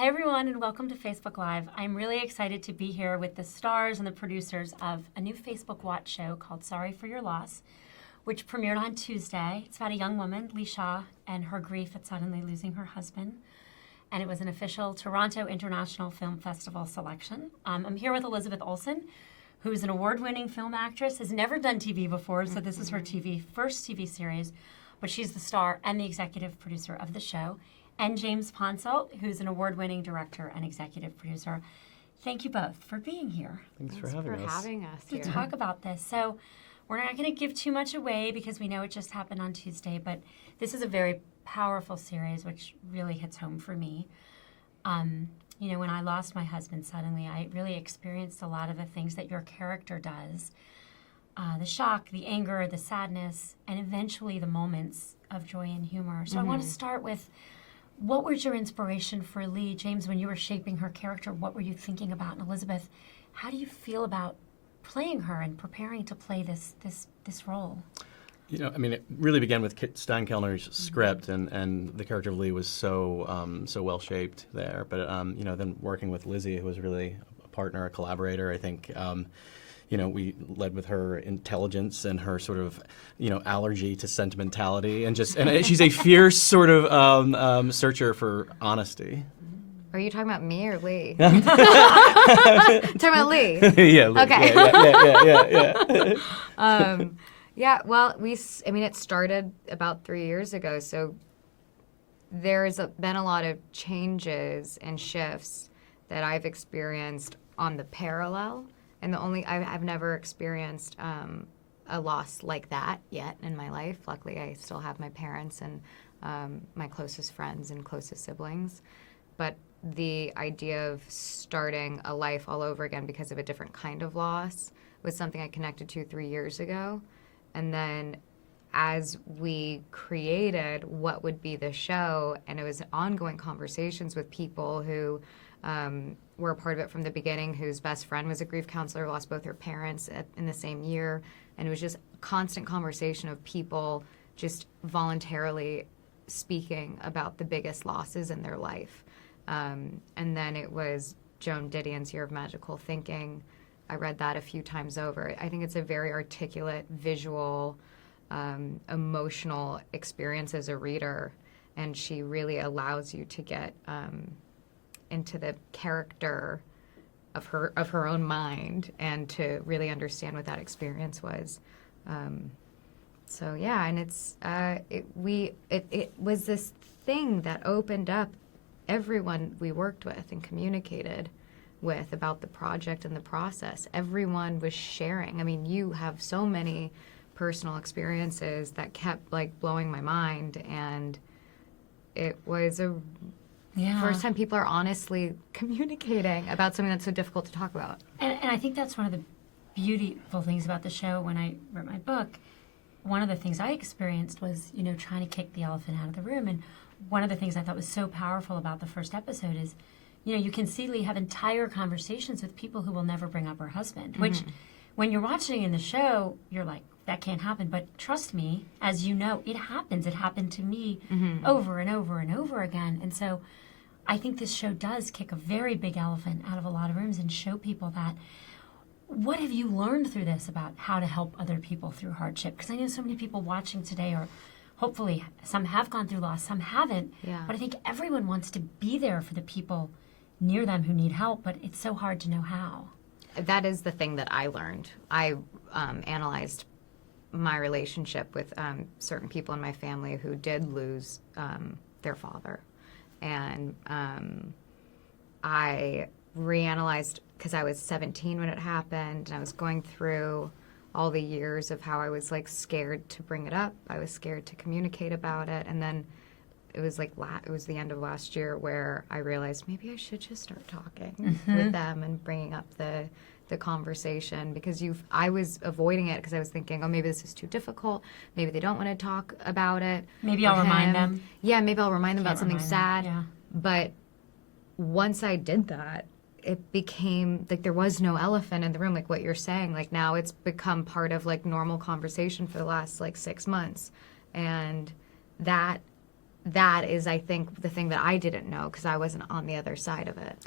Hi, everyone, and welcome to Facebook Live. I'm really excited to be here with the stars and the producers of a new Facebook Watch show called Sorry for Your Loss, which premiered on Tuesday. It's about a young woman, Lee Shaw, and her grief at suddenly losing her husband. And it was an official Toronto International Film Festival selection. I'm here with Elizabeth Olsen, who's an award-winning film actress, has never done TV before, so this is her first TV series, but she's the star and the executive producer of the show. And James Ponsalt, who's an award-winning director and executive producer. Thank you both for being here. Thanks for having us To talk about this. So we're not going to give too much away because we know it just happened on Tuesday, but this is a very powerful series which really hits home for me. When I lost my husband suddenly, I really experienced a lot of the things that your character does. The shock, the anger, the sadness, and eventually the moments of joy and humor. So I want to start with, what was your inspiration for Lee? James, when you were shaping her character, what were you thinking about? And Elizabeth, how do you feel about playing her and preparing to play this role? It really began with Kit Steinkellner's script, and the character of Lee was so well shaped there. But then working with Lizzie, who was really a partner, a collaborator, I think. We led with her intelligence and her sort of, allergy to sentimentality, and she's a fierce sort of searcher for honesty. Are you talking about me or Lee? Talking about Lee. Yeah. Lee. Okay. Yeah. Well, it started about 3 years ago, so there's been a lot of changes and shifts that I've experienced on the parallel. And I've never experienced a loss like that yet in my life. Luckily, I still have my parents and my closest friends and closest siblings. But the idea of starting a life all over again because of a different kind of loss was something I connected to 3 years ago. And then as we created what would be the show, and it was ongoing conversations with people who were a part of it from the beginning, whose best friend was a grief counselor, lost both her parents in the same year. And it was just constant conversation of people just voluntarily speaking about the biggest losses in their life. And then it was Joan Didion's Year of Magical Thinking. I read that a few times over. I think it's a very articulate, visual, emotional experience as a reader. And she really allows you to get into the character of her own mind and to really understand what that experience was. And it was this thing that opened up everyone we worked with and communicated with about the project and the process. Everyone was sharing. I mean, you have so many personal experiences that kept blowing my mind, and it was first time people are honestly communicating about something that's so difficult to talk about. And I think that's one of the beautiful things about the show. When I wrote my book, one of the things I experienced was, trying to kick the elephant out of the room. And one of the things I thought was so powerful about the first episode is, you can see Lee have entire conversations with people who will never bring up her husband, which when you're watching in the show, you're like, that can't happen. But trust me, as you know, it happens. It happened to me over and over and over again. And so I think this show does kick a very big elephant out of a lot of rooms and show people that. What have you learned through this about how to help other people through hardship? Because I know so many people watching today are, hopefully, some have gone through loss, some haven't. Yeah. But I think everyone wants to be there for the people near them who need help, but it's so hard to know how. That is the thing that I learned. I analyzed my relationship with certain people in my family who did lose their father. And I reanalyzed, because I was 17 when it happened, and I was going through all the years of how I was scared to bring it up. I was scared to communicate about it. And then it was it was the end of last year where I realized maybe I should just start talking with them and bringing up the conversation, because I was avoiding it because I was thinking, oh, maybe this is too difficult. Maybe they don't want to talk about it. Maybe I'll remind them. Yeah, maybe I'll remind them about something sad. Yeah. But once I did that, it became there was no elephant in the room, what you're saying. Now it's become part of normal conversation for the last 6 months. And that that is, I think, the thing that I didn't know because I wasn't on the other side of it.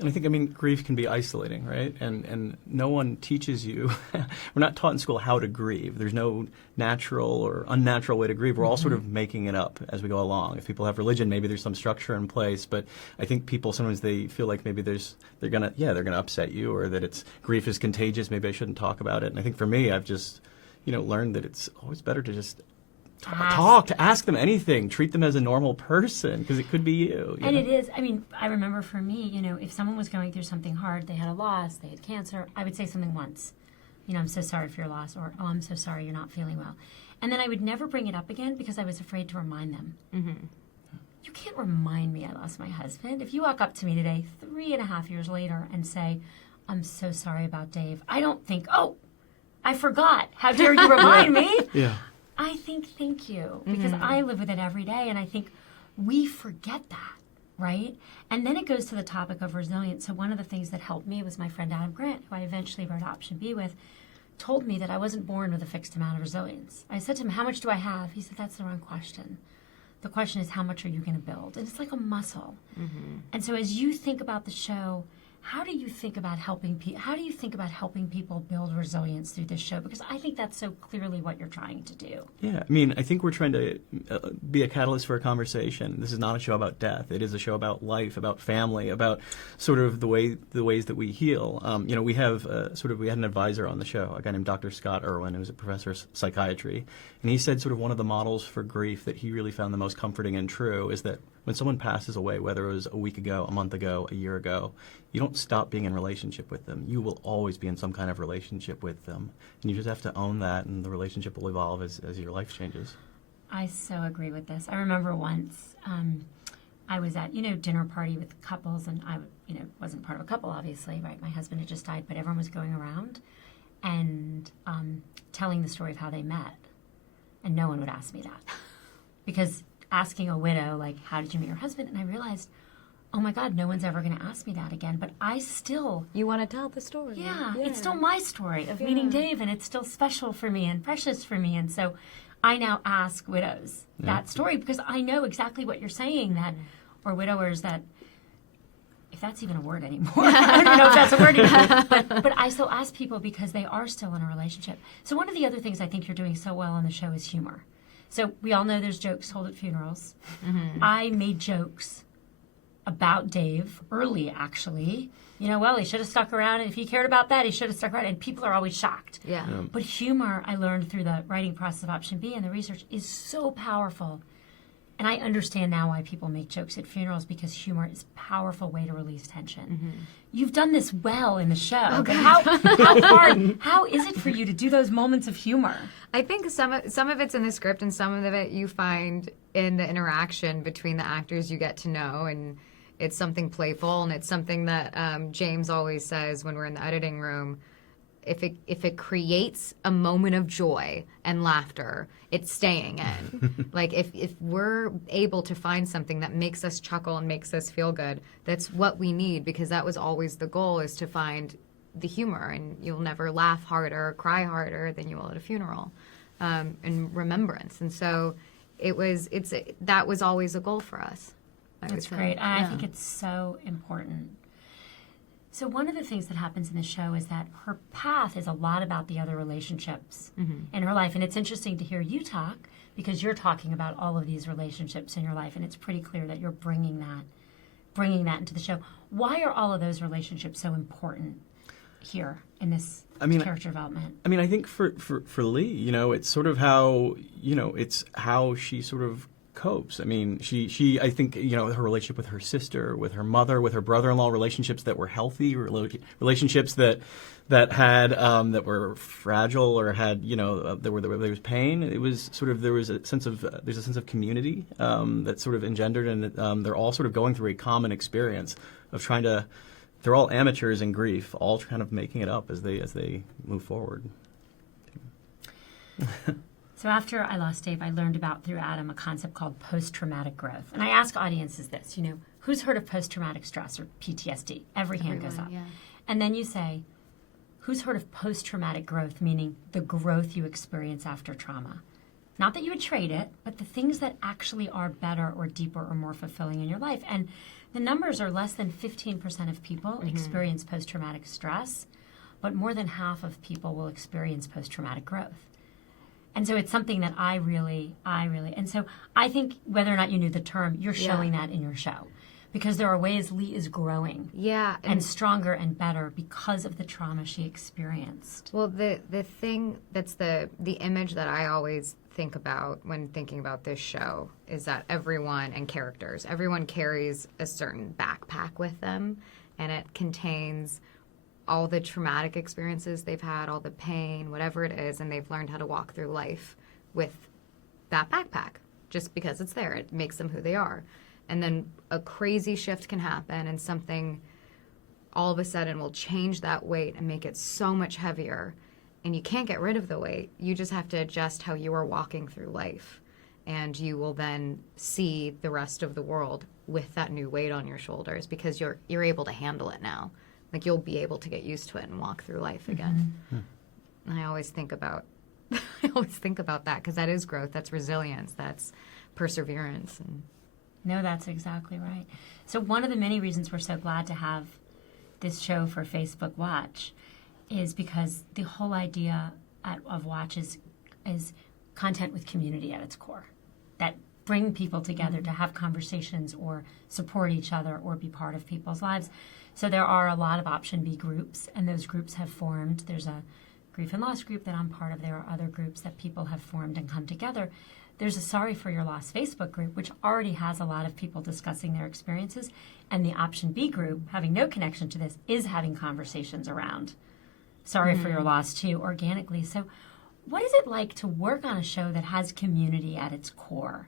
And I think, I mean, grief can be isolating, right? And no one teaches you. We're not taught in school how to grieve. There's no natural or unnatural way to grieve. We're all sort of making it up as we go along. If people have religion, maybe there's some structure in place. But I think people sometimes they feel like maybe they're gonna upset you, or that grief is contagious. Maybe I shouldn't talk about it. And I think for me, I've just learned that it's always better to just ask them anything, treat them as a normal person, because it could be you. And it is, I mean, I remember for me, if someone was going through something hard, they had a loss, they had cancer, I would say something once. I'm so sorry for your loss, or, oh, I'm so sorry you're not feeling well. And then I would never bring it up again because I was afraid to remind them. Mm-hmm. You can't remind me I lost my husband. If you walk up to me today, 3.5 years later, and say, I'm so sorry about Dave, I don't think, oh, I forgot. How dare you remind me? Yeah. I think thank you, because I live with it every day, and I think we forget that, right? And then it goes to the topic of resilience. So one of the things that helped me was my friend Adam Grant, who I eventually wrote Option B with, told me that I wasn't born with a fixed amount of resilience. I said to him, how much do I have? He said, that's the wrong question. The question is, how much are you going to build? And it's like a muscle. Mm-hmm. And so as you think about the show, how do you think about helping people build resilience through this show? Because I think that's so clearly what you're trying to do. Yeah, I mean, I think we're trying to be a catalyst for a conversation. This is not a show about death. It is a show about life, about family, about sort of the ways that we heal. We have we had an advisor on the show, a guy named Dr. Scott Irwin, who's a professor of psychiatry, and he said sort of one of the models for grief that he really found the most comforting and true is that when someone passes away, whether it was a week ago, a month ago, a year ago, you don't stop being in relationship with them. You will always be in some kind of relationship with them. And you just have to own that, and the relationship will evolve as your life changes. I so agree with this. I remember once I was at, dinner party with couples, and I, wasn't part of a couple, obviously, right? My husband had just died, but everyone was going around and telling the story of how they met. And no one would ask me that. Because asking a widow, like, how did you meet your husband? And I realized, oh my God, no one's ever going to ask me that again. But I still... You want to tell the story. Yeah, it's still my story of meeting Dave, and it's still special for me and precious for me. And so I now ask widows that story because I know exactly what you're saying, that, or widowers, that, if that's even a word anymore. I don't know if that's a word anymore. But I still ask people because they are still in a relationship. So one of the other things I think you're doing so well on the show is humor. So we all know there's jokes told at funerals. Mm-hmm. I made jokes about Dave early, actually. Well, he should have stuck around, and if he cared about that, he should have stuck around. And people are always shocked. Yeah. But humor, I learned through the writing process of Option B and the research, is so powerful. And I understand now why people make jokes at funerals, because humor is a powerful way to release tension. Mm-hmm. You've done this well in the show. Okay. How is it for you to do those moments of humor? I think some of it's in the script, and some of it you find in the interaction between the actors you get to know, and it's something playful, and it's something that James always says when we're in the editing room. If it creates a moment of joy and laughter, it's staying in. Like if we're able to find something that makes us chuckle and makes us feel good, that's what we need, because that was always the goal, is to find the humor. And you'll never laugh harder or cry harder than you will at a funeral, in remembrance. And so that was always a goal for us. That's great. I think it's so important. So one of the things that happens in the show is that her path is a lot about the other relationships in her life. And it's interesting to hear you talk, because you're talking about all of these relationships in your life, and it's pretty clear that you're bringing that into the show. Why are all of those relationships so important here in this character development? I mean, I think for Lee, it's sort of how, it's how she sort of copes. I mean, she I think, her relationship with her sister, with her mother, with her brother-in-law, relationships that were healthy, relationships that had that were fragile, or had, there was pain. It was sort of, there's a sense of community that's sort of engendered, and they're all sort of going through a common experience of trying to. They're all amateurs in grief, all kind of making it up as they move forward. So after I lost Dave, I learned about, through Adam, a concept called post-traumatic growth. And I ask audiences this, who's heard of post-traumatic stress or PTSD? Every hand goes up. Yeah. And then you say, who's heard of post-traumatic growth, meaning the growth you experience after trauma? not that you would trade it, but the things that actually are better or deeper or more fulfilling in your life. And the numbers are less than 15% of people experience post-traumatic stress, but more than half of people will experience post-traumatic growth. And so it's something that I really, and so I think whether or not you knew the term, you're showing that in your show. Because there are ways Lee is growing and stronger and better because of the trauma she experienced. Well, the thing that's the image that I always think about when thinking about this show is that everyone carries a certain backpack with them, and it contains all the traumatic experiences they've had, all the pain, whatever it is, and they've learned how to walk through life with that backpack. Just because it's there, it makes them who they are. And then a crazy shift can happen, and something all of a sudden will change that weight and make it so much heavier. And you can't get rid of the weight. You just have to adjust how you are walking through life. And you will then see the rest of the world with that new weight on your shoulders because you're able to handle it now. Like, you'll be able to get used to it and walk through life again. And I always think about that because that is growth, that's resilience, that's perseverance. And no, that's exactly right. So one of the many reasons we're so glad to have this show for Facebook Watch is because the whole idea of Watch is content with community at its core, that bring people together to have conversations or support each other or be part of people's lives. So there are a lot of Option B groups, and those groups have formed. There's a grief and loss group that I'm part of. There are other groups that people have formed and come together. There's a Sorry for Your Loss Facebook group, which already has a lot of people discussing their experiences. And the Option B group, having no connection to this, is having conversations around Sorry for Your Loss too, organically. So what is it like to work on a show that has community at its core?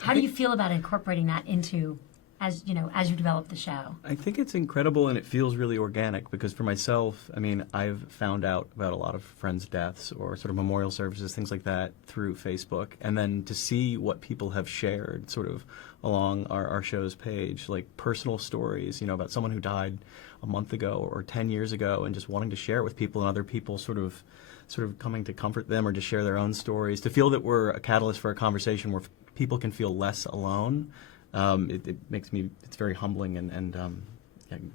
How do you feel about incorporating that into, as you develop the show? I think it's incredible, and it feels really organic because for myself, I mean, I've found out about a lot of friends' deaths or sort of memorial services, things like that, through Facebook. And then to see what people have shared sort of along our show's page, like personal stories, about someone who died a month ago or 10 years ago, and just wanting to share it with people and other people sort of coming to comfort them or to share their own stories, to feel that we're a catalyst for a conversation where people can feel less alone. It makes me, it's very humbling and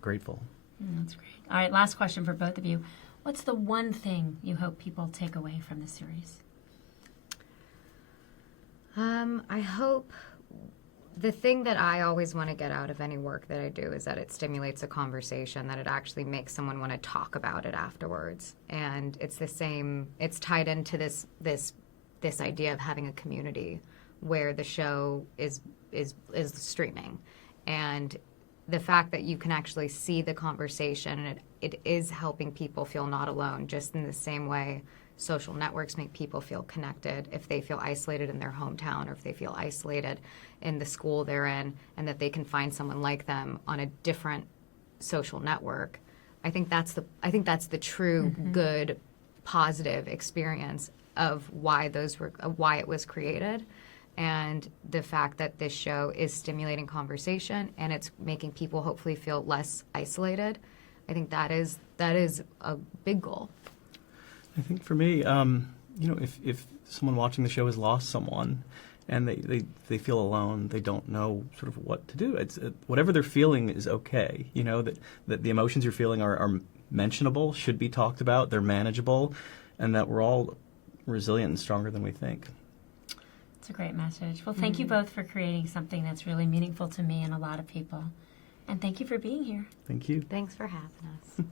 grateful. That's great. All right, last question for both of you. What's the one thing you hope people take away from the series? I hope the thing that I always want to get out of any work that I do is that it stimulates a conversation, that it actually makes someone want to talk about it afterwards. And it's the same, it's tied into this idea of having a community where the show is streaming, and the fact that you can actually see the conversation, and it is helping people feel not alone, just in the same way social networks make people feel connected if they feel isolated in their hometown or if they feel isolated in the school they're in, and that they can find someone like them on a different social network. I think that's the true good positive experience of why it was created. And the fact that this show is stimulating conversation and it's making people hopefully feel less isolated, I think that is a big goal. I think for me, if someone watching the show has lost someone and they feel alone, they don't know sort of what to do. It's whatever they're feeling is okay. That the emotions you're feeling are mentionable, should be talked about, they're manageable, and that we're all resilient and stronger than we think. It's a great message. Well, thank you both for creating something that's really meaningful to me and a lot of people. And thank you for being here. Thank you. Thanks for having us.